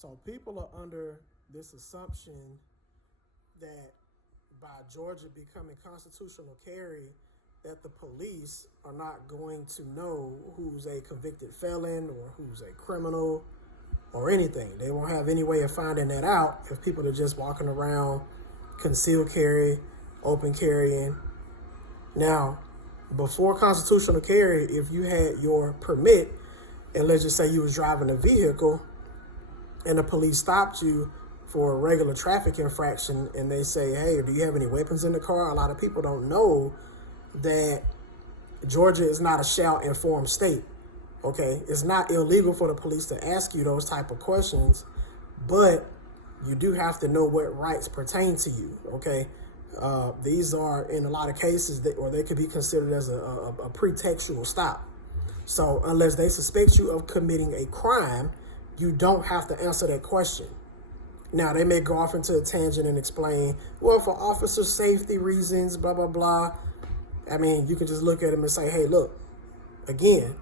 So people are under this assumption that by Georgia becoming constitutional carry, that the police are not going to know who's a convicted felon or who's a criminal or anything. They won't have any way of finding that out if people are just walking around concealed carry, open carrying. Now, before constitutional carry, if you had your permit, and let's just say you was driving a vehicle and the police stopped you for a regular traffic infraction and they say, hey, do you have any weapons in the car? A lot of people don't know that Georgia is not a shall inform state. Okay, it's not illegal for the police to ask you those type of questions, but you do have to know what rights pertain to you. Okay, these are in a lot of cases or they could be considered as a pretextual stop. So unless they suspect you of committing a crime, you don't have to answer that question. Now, they may go off into a tangent and explain, well, for officer safety reasons, blah, blah, blah. I mean, you can just look at them and say, hey, look, again,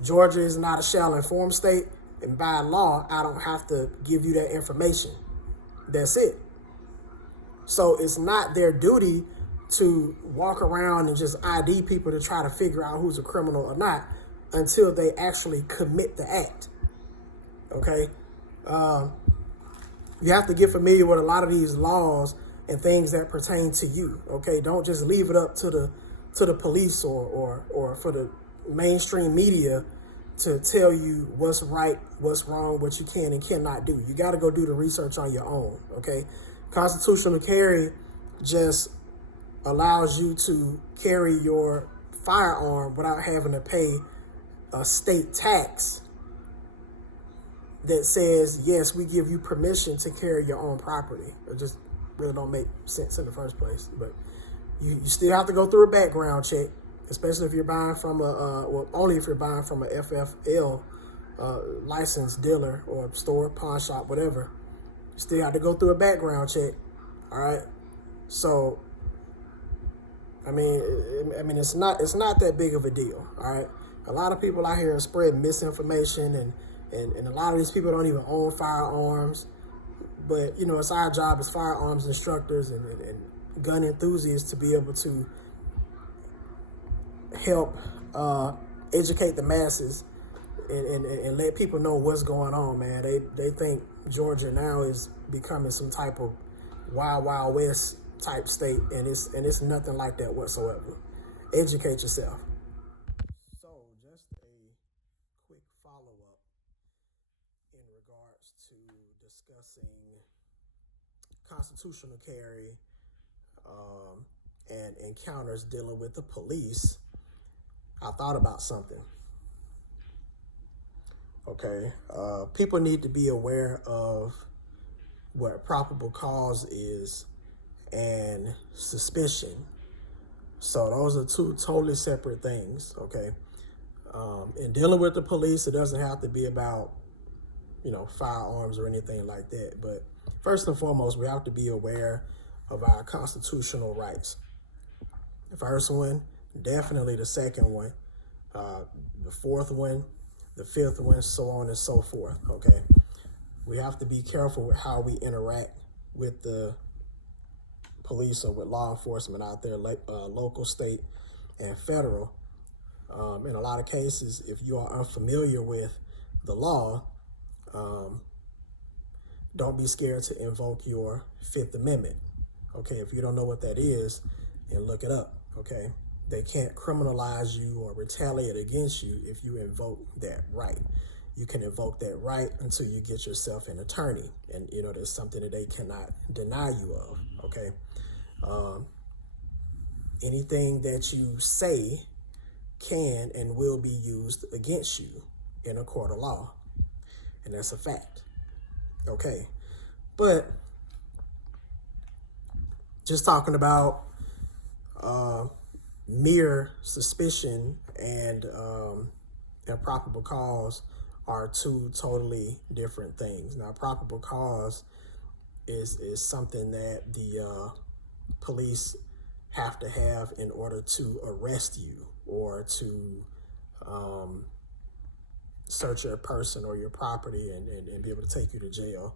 Georgia is not a shall inform state, and by law, I don't have to give you that information. That's it. So it's not their duty to walk around and just ID people to try to figure out who's a criminal or not until they actually commit the act. Okay? You have to get familiar with a lot of these laws and things that pertain to you. Okay? Don't just leave it up to the police or for the mainstream media to tell you what's right, what's wrong, what you can and cannot do. You got to go do the research on your own. Okay? Constitutional carry just allows you to carry your firearm without having to pay a state tax that says, yes, we give you permission to carry your own property. It just really don't make sense in the first place. But you still have to go through a background check, especially if you're buying from only if you're buying from a FFL licensed dealer or store, pawn shop, whatever. You still have to go through a background check. All right. So, I mean, it's not that big of a deal. All right. A lot of people out here are spreading misinformation and a lot of these people don't even own firearms. But, you know, it's our job as firearms instructors and gun enthusiasts to be able to help educate the masses and let people know what's going on, man. They think Georgia now is becoming some type of wild, wild west type state, and it's nothing like that whatsoever. Educate yourself. So, just a quick follow-up in regards to discussing constitutional carry and encounters dealing with the police. I thought about something. Okay, people need to be aware of what probable cause is and suspicion. So those are two totally separate things. Okay, in dealing with the police, it doesn't have to be about, you know, firearms or anything like that. But first and foremost, we have to be aware of our constitutional rights. The first one, definitely the second one, the fourth one, the fifth one, so on and so forth. Okay, we have to be careful with how we interact with the police or with law enforcement out there, local, state, and federal. In a lot of cases, if you are unfamiliar with the law, don't be scared to invoke your Fifth Amendment. Okay, if you don't know what that is, then look it up. Okay, they can't criminalize you or retaliate against you if you invoke that right. You can invoke that right until you get yourself an attorney, and you know there's something that they cannot deny you of. Okay, anything that you say can and will be used against you in a court of law, and that's a fact. Okay, but just talking about mere suspicion and probable cause are two totally different things. Now, probable cause is something that the police have to have in order to arrest you or to search your person or your property and be able to take you to jail.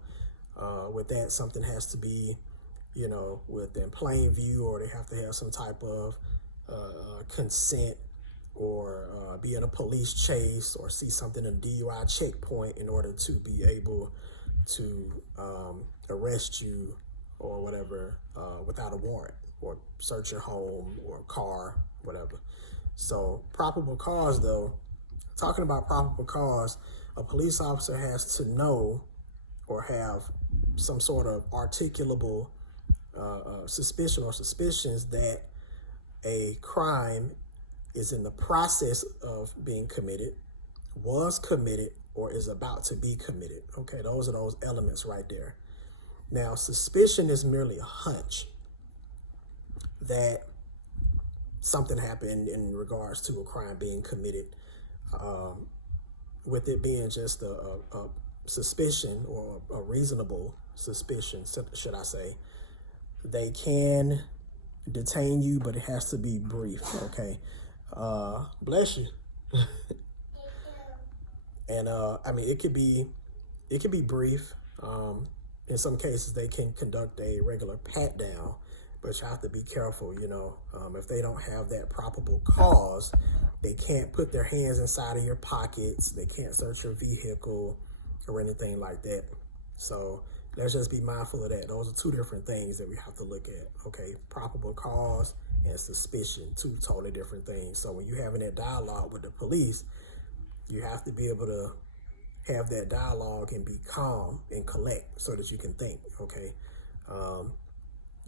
With that, something has to be, within plain view, or they have to have some type of consent, or be in a police chase, or see something in a DUI checkpoint in order to be able to arrest you or whatever without a warrant, or search your home or car, whatever. So probable cause, though, talking about probable cause, a police officer has to know or have some sort of articulable suspicion or suspicions that a crime is in the process of being committed, was committed, or is about to be committed. Okay, those are those elements right there. Now, suspicion is merely a hunch that something happened in regards to a crime being committed, with it being just a suspicion, or a reasonable suspicion, should I say. They can detain you, but it has to be brief, okay? Bless you. And I mean, it could be brief. In some cases, they can conduct a regular pat down, but you have to be careful. If they don't have that probable cause, they can't put their hands inside of your pockets. They can't search your vehicle or anything like that. So let's just be mindful of that. Those are two different things that we have to look at. Okay, probable cause and suspicion, two totally different things. So when you're having that dialogue with the police, you have to be able to have that dialogue and be calm and collect so that you can think, okay?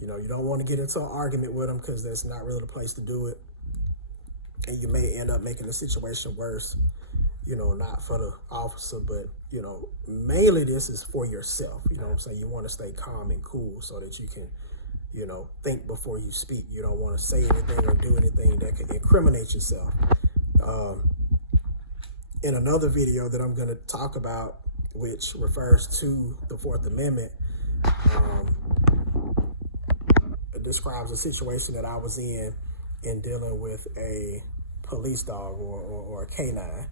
You don't want to get into an argument with them, because that's not really the place to do it. And you may end up making the situation worse, not for the officer, but, mainly this is for yourself. You know what I'm saying? You want to stay calm and cool so that you can, think before you speak. You don't want to say anything or do anything that could incriminate yourself. In another video that I'm going to talk about, which refers to the Fourth Amendment, it describes a situation that I was in dealing with a police dog or a canine.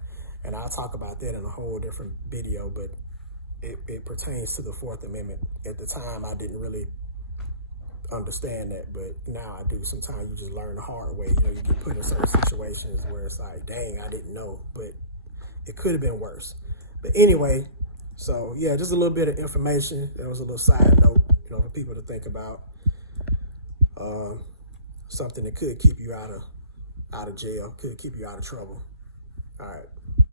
And I'll talk about that in a whole different video, but it pertains to the Fourth Amendment. At the time, I didn't really understand that, but now I do. Sometimes you just learn the hard way. You get put in certain situations where it's like, dang, I didn't know, but it could have been worse. But anyway, so yeah, just a little bit of information. That was a little side note, for people to think about. Something that could keep you out of jail, could keep you out of trouble. All right.